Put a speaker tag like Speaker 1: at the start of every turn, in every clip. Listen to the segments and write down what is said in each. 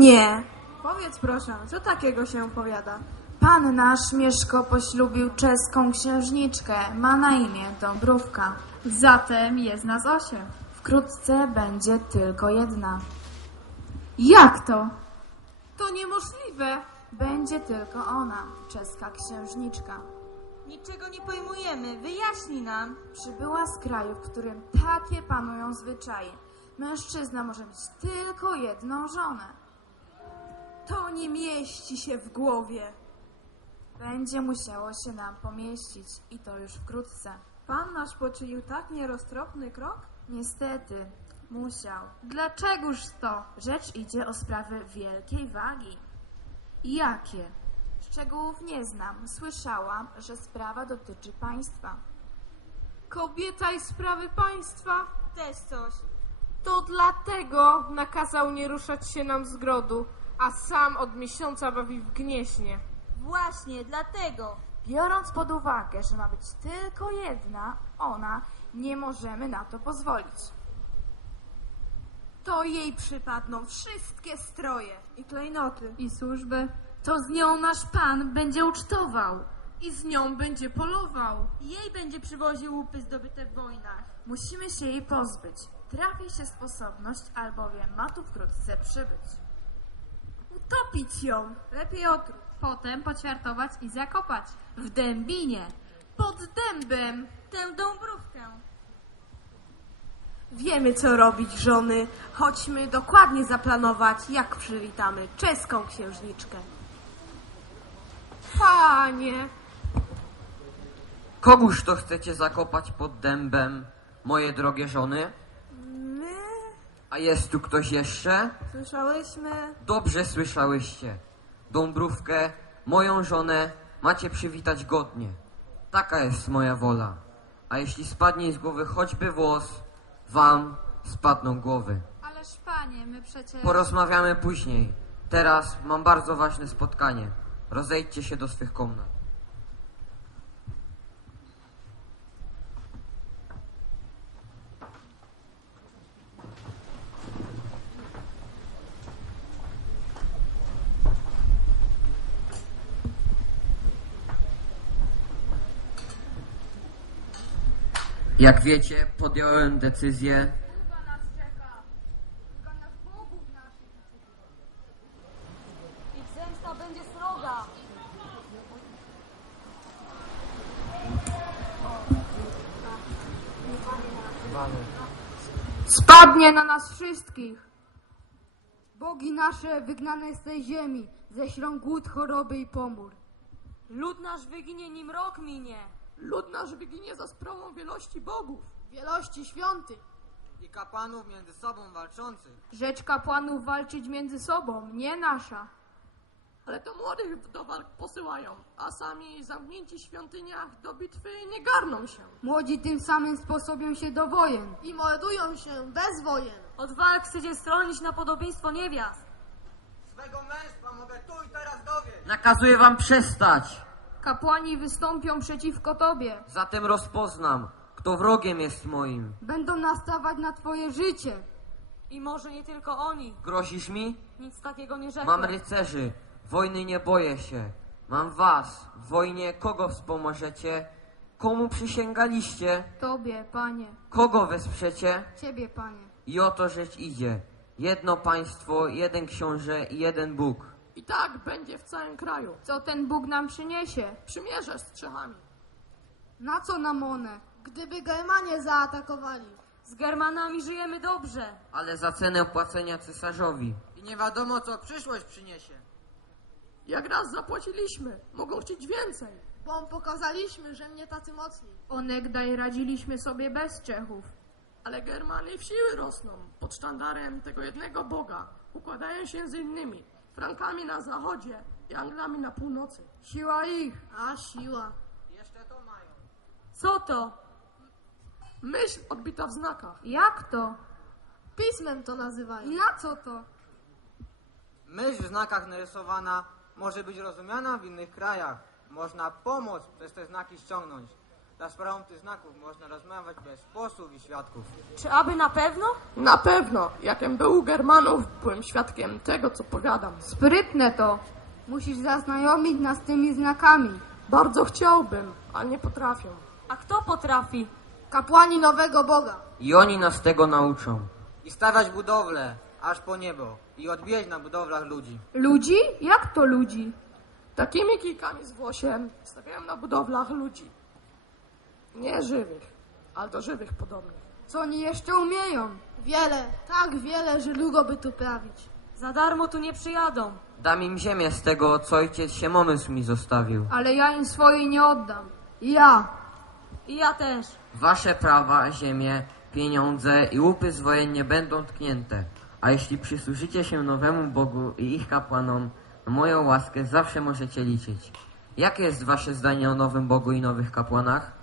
Speaker 1: Nie. Powiedz proszę, co takiego się powiada?
Speaker 2: Pan nasz Mieszko poślubił czeską księżniczkę, ma na imię Dąbrówka.
Speaker 3: Zatem jest nas osiem.
Speaker 2: Wkrótce będzie tylko jedna.
Speaker 3: Jak to?
Speaker 1: To niemożliwe.
Speaker 2: Będzie tylko ona, czeska księżniczka.
Speaker 4: Niczego nie pojmujemy, wyjaśnij nam.
Speaker 2: Przybyła z kraju, w którym takie panują zwyczaje. Mężczyzna może mieć tylko jedną żonę.
Speaker 1: To nie mieści się w głowie.
Speaker 2: Będzie musiało się nam pomieścić i to już wkrótce.
Speaker 1: Pan nasz poczynił tak nieroztropny krok?
Speaker 2: Niestety, musiał.
Speaker 3: Dlaczegoż to?
Speaker 2: Rzecz idzie o sprawy wielkiej wagi.
Speaker 3: Jakie?
Speaker 2: Szczegółów nie znam. Słyszałam, że sprawa dotyczy państwa.
Speaker 1: Kobieta i sprawy państwa?
Speaker 4: Też coś.
Speaker 5: To dlatego nakazał nie ruszać się nam z grodu, a sam od miesiąca bawi w gnieźnie.
Speaker 4: Właśnie, dlatego.
Speaker 2: Biorąc pod uwagę, że ma być tylko jedna, ona, nie możemy na to pozwolić.
Speaker 1: To jej przypadną wszystkie stroje i klejnoty.
Speaker 3: I służby? To z nią nasz pan będzie ucztował.
Speaker 5: I z nią będzie polował.
Speaker 4: Jej będzie przywoził łupy zdobyte w wojnach.
Speaker 2: Musimy się jej pozbyć. Trafi się sposobność, albowiem ma tu wkrótce przybyć.
Speaker 1: Utopić ją. Lepiej otruć.
Speaker 3: Potem poćwiartować i zakopać. W dębinie. Pod dębem.
Speaker 4: Tę dąbrówkę.
Speaker 1: Wiemy, co robić, żony. Chodźmy dokładnie zaplanować, jak przywitamy czeską księżniczkę.
Speaker 5: Panie,
Speaker 6: Kogóż to chcecie zakopać pod dębem, moje drogie żony? A jest tu ktoś jeszcze?
Speaker 1: słyszałyśmy...
Speaker 6: Dobrze słyszałyście. Dąbrówkę, moją żonę, macie przywitać godnie. Taka jest moja wola. A jeśli spadnie z głowy choćby włos, wam spadną głowy.
Speaker 3: Ależ panie, my przecież...
Speaker 6: Porozmawiamy później. Teraz mam bardzo ważne spotkanie. Rozejdźcie się do swych komnat. Jak wiecie, podjąłem decyzję
Speaker 4: Ich zemsta będzie sroga.
Speaker 7: Spadnie na nas wszystkich. Bogi nasze wygnane z tej ziemi, ześlą głód, choroby i pomór.
Speaker 4: Lud nasz wyginie, nim rok minie.
Speaker 5: Lud nasz wyginie za sprawą wielości bogów.
Speaker 7: Wielości świątyń.
Speaker 8: i kapłanów między sobą walczących.
Speaker 7: Rzecz kapłanów walczyć między sobą, nie nasza.
Speaker 5: Ale to młodych do walk posyłają, a sami zamknięci w świątyniach do bitwy nie garną się.
Speaker 7: Młodzi tym samym sposobią się do wojen. I mordują się bez wojen.
Speaker 4: Od walk chcecie stronić na podobieństwo niewiast.
Speaker 8: Swego męstwa mogę tu i teraz dowieść.
Speaker 6: Nakazuję wam przestać.
Speaker 7: Kapłani wystąpią przeciwko tobie.
Speaker 6: Zatem rozpoznam, kto wrogiem jest moim.
Speaker 7: Będą nastawać na twoje życie.
Speaker 4: I może nie tylko oni.
Speaker 6: Grozisz mi?
Speaker 4: Nic takiego nie rzekłem.
Speaker 6: Mam rycerzy, wojny nie boję się. Mam was, w wojnie kogo wspomożecie? Komu przysięgaliście?
Speaker 7: Tobie, panie.
Speaker 6: Kogo wesprzecie?
Speaker 7: Ciebie, panie.
Speaker 6: I oto rzecz idzie. Jedno państwo, jeden książę i jeden Bóg.
Speaker 5: I tak będzie w całym kraju.
Speaker 7: Co ten Bóg nam przyniesie?
Speaker 5: Przymierze z Czechami.
Speaker 7: Na co nam one? Gdyby Germanie zaatakowali.
Speaker 4: Z Germanami żyjemy dobrze.
Speaker 6: Ale za cenę płacenia cesarzowi.
Speaker 8: I nie wiadomo, co przyszłość przyniesie.
Speaker 5: Jak raz zapłaciliśmy, mogą chcieć więcej.
Speaker 7: Bo pokazaliśmy, że mnie tacy mocni. Onegdaj radziliśmy sobie bez Czechów.
Speaker 5: Ale Germanii w siły rosną pod sztandarem tego jednego Boga. Układają się z innymi. Frankami na zachodzie i Anglami na północy.
Speaker 7: Siła ich. A siła.
Speaker 8: Jeszcze to mają.
Speaker 4: Co to?
Speaker 5: Myśl odbita w znakach.
Speaker 7: Jak to? Pismem to nazywają. I na co to?
Speaker 8: Myśl w znakach narysowana może być rozumiana w innych krajach. Można pomoc przez te znaki ściągnąć. Za sprawą tych znaków można rozmawiać bez posłów i świadków.
Speaker 4: Czy aby na pewno?
Speaker 5: Na pewno, jakem był u Germanów, byłem świadkiem tego, co powiadam.
Speaker 7: Sprytne to. Musisz zaznajomić nas z tymi znakami.
Speaker 5: Bardzo chciałbym, a nie potrafię.
Speaker 4: A kto potrafi?
Speaker 7: Kapłani nowego Boga.
Speaker 6: I oni nas tego nauczą.
Speaker 8: I stawiać budowle, aż po niebo. I odbijać na budowlach ludzi.
Speaker 2: Ludzi? Jak to ludzi?
Speaker 5: Takimi kijkami z włosiem stawiałem na budowlach ludzi. Nie żywych, ale do żywych podobnych.
Speaker 7: Co oni jeszcze umieją?
Speaker 2: Wiele, tak wiele, że długo by tu prawić.
Speaker 4: Za darmo tu nie przyjadą.
Speaker 6: Dam im ziemię z tego, co ojciec Siemomysł mi zostawił.
Speaker 7: Ale ja im swojej nie oddam. Ja.
Speaker 4: I ja też.
Speaker 6: Wasze prawa, ziemie, pieniądze i łupy zwojennie będą tknięte. A jeśli przysłużycie się nowemu Bogu i ich kapłanom, na moją łaskę zawsze możecie liczyć. Jakie jest wasze zdanie o nowym Bogu i nowych kapłanach?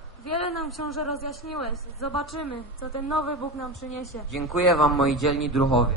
Speaker 4: Książę rozjaśniłeś. Zobaczymy, co ten nowy Bóg nam przyniesie.
Speaker 6: Dziękuję wam, moi dzielni druhowie.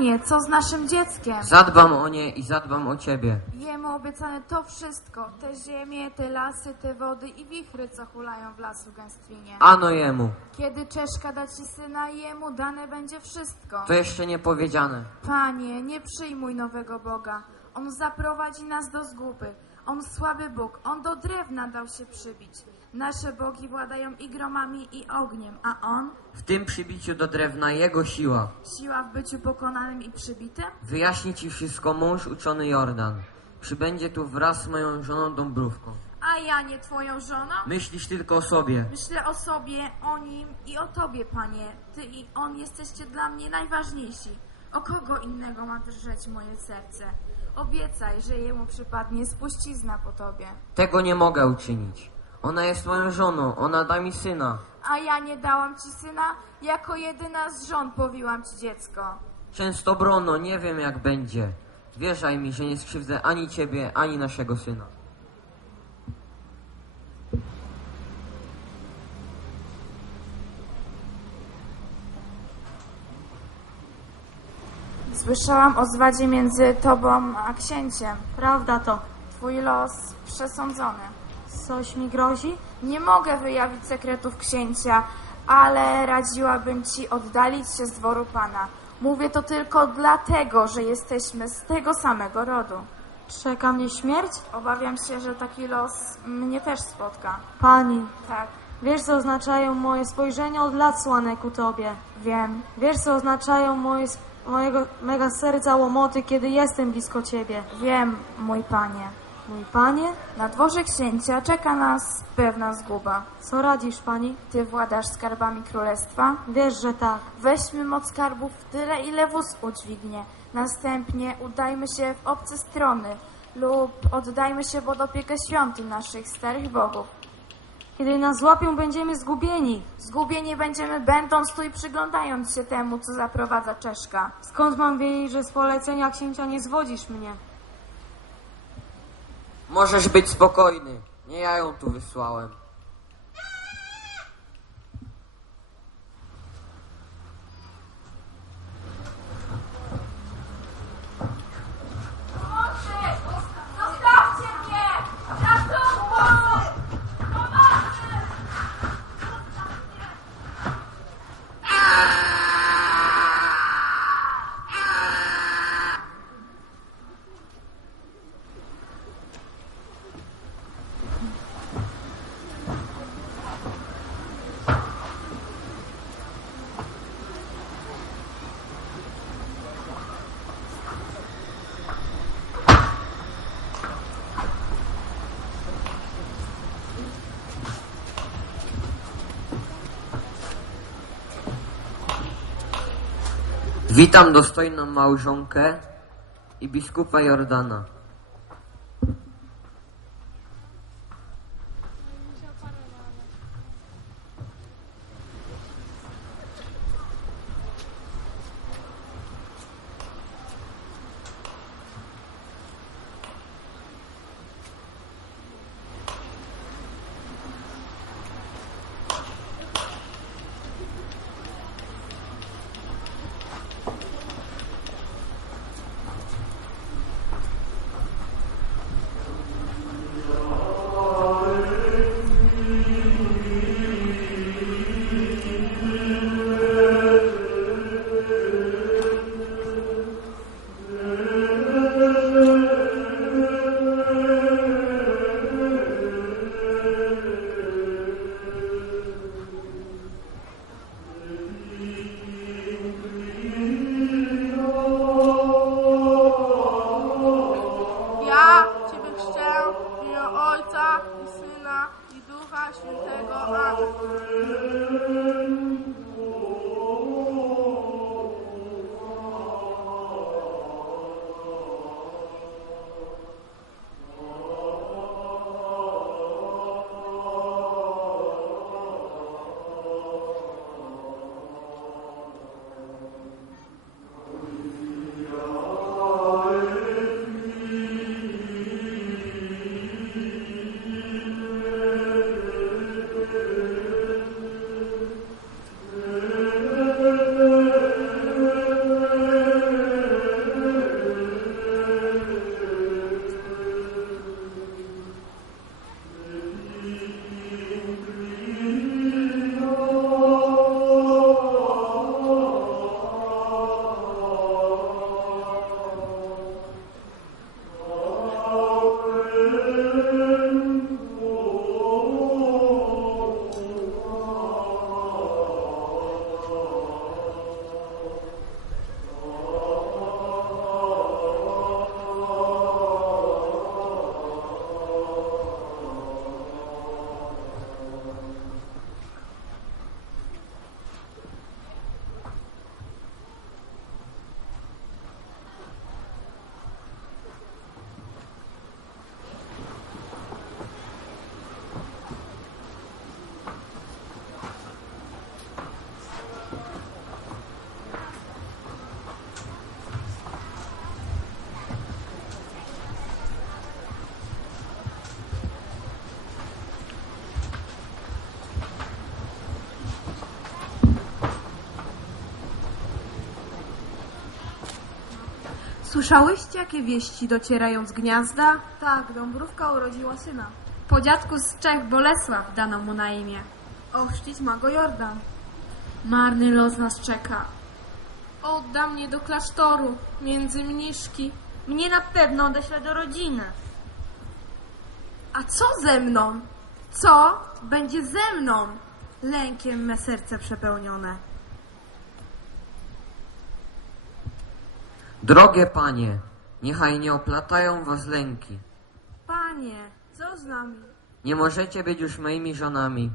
Speaker 2: Panie, co z naszym dzieckiem?
Speaker 6: Zadbam o nie i zadbam o ciebie.
Speaker 2: Jemu obiecane to wszystko. Te ziemie, te lasy, te wody i wichry, co hulają w lasu gęstwinie.
Speaker 6: Ano jemu.
Speaker 2: Kiedy Czeszka da ci syna, jemu dane będzie wszystko.
Speaker 6: To jeszcze nie powiedziane.
Speaker 2: Panie, nie przyjmuj nowego Boga. On zaprowadzi nas do zguby. On słaby Bóg, on do drewna dał się przybić. Nasze bogi władają i gromami, i ogniem, a on
Speaker 6: W tym przybiciu do drewna jego siła.
Speaker 2: siła w byciu pokonanym i przybitym?
Speaker 6: Wyjaśni ci wszystko mąż uczony Jordan. Przybędzie tu wraz z moją żoną Dąbrówką.
Speaker 2: A ja nie twoją żoną?
Speaker 6: Myślisz tylko o sobie.
Speaker 2: Myślę o sobie, o nim i o tobie, panie. Ty i on jesteście dla mnie najważniejsi. O kogo innego ma drżeć moje serce? Obiecaj, że jemu przypadnie spuścizna po tobie.
Speaker 6: Tego nie mogę uczynić. Ona jest moją żoną, ona da mi syna.
Speaker 2: A ja nie dałam ci syna? Jako jedyna z żon powiłam ci dziecko.
Speaker 6: Często brono, nie wiem jak będzie. Wierzaj mi, że nie skrzywdzę ani ciebie, ani naszego syna.
Speaker 2: Słyszałam o zwadzie między tobą a księciem.
Speaker 4: Prawda to.
Speaker 2: Twój los przesądzony.
Speaker 4: Coś mi grozi?
Speaker 2: Nie mogę wyjawić sekretów księcia, ale radziłabym ci oddalić się z dworu pana. Mówię to tylko dlatego, że jesteśmy z tego samego rodu.
Speaker 4: Czeka mnie śmierć?
Speaker 2: Obawiam się, że taki los mnie też spotka.
Speaker 4: Pani,
Speaker 2: Tak,
Speaker 4: wiesz co oznaczają moje spojrzenia od lat słane ku tobie.
Speaker 2: wiem.
Speaker 4: Wiesz co oznaczają moje, mojego mega serca łomoty, kiedy jestem blisko ciebie.
Speaker 2: Wiem, mój panie.
Speaker 4: Mój panie,
Speaker 2: Na dworze księcia czeka nas pewna zguba.
Speaker 4: co radzisz pani?
Speaker 2: Ty władasz skarbami królestwa?
Speaker 4: Wiesz, że tak.
Speaker 2: Weźmy moc skarbów tyle, ile wóz udźwignie. Następnie udajmy się w obce strony lub oddajmy się pod opiekę świątyń naszych starych bogów.
Speaker 4: Kiedy nas złapią, będziemy zgubieni.
Speaker 2: Zgubieni będziemy będąc tu i przyglądając się temu, co zaprowadza Czeszka.
Speaker 4: Skąd mam wiedzieć, że z polecenia księcia nie zwodzisz mnie?
Speaker 6: Możesz być spokojny. Nie ja ją tu wysłałem. Witam dostojną małżonkę i biskupa Jordana.
Speaker 1: Słyszałyście, jakie wieści docierają z gniazda?
Speaker 2: Tak, Dąbrówka urodziła syna.
Speaker 3: Po dziadku z Czech Bolesław dano mu na imię.
Speaker 2: Ochrzcić ma go Jordan.
Speaker 3: Marny los nas czeka.
Speaker 9: Odda mnie do klasztoru, między mniszki.
Speaker 1: Mnie na pewno odeślę do rodziny. A co ze mną? Co będzie ze mną? Lękiem me serce przepełnione.
Speaker 6: Drogie panie, niechaj nie oplatają was lęki.
Speaker 1: Panie, co z nami?
Speaker 6: Nie możecie być już moimi żonami.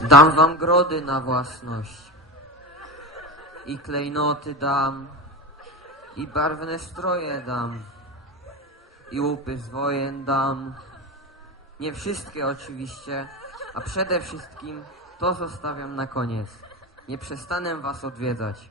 Speaker 6: Dam wam grody na własność. I klejnoty dam. I barwne stroje dam. I łupy z wojen dam. Nie wszystkie oczywiście, a przede wszystkim to zostawiam na koniec. Nie przestanę was odwiedzać.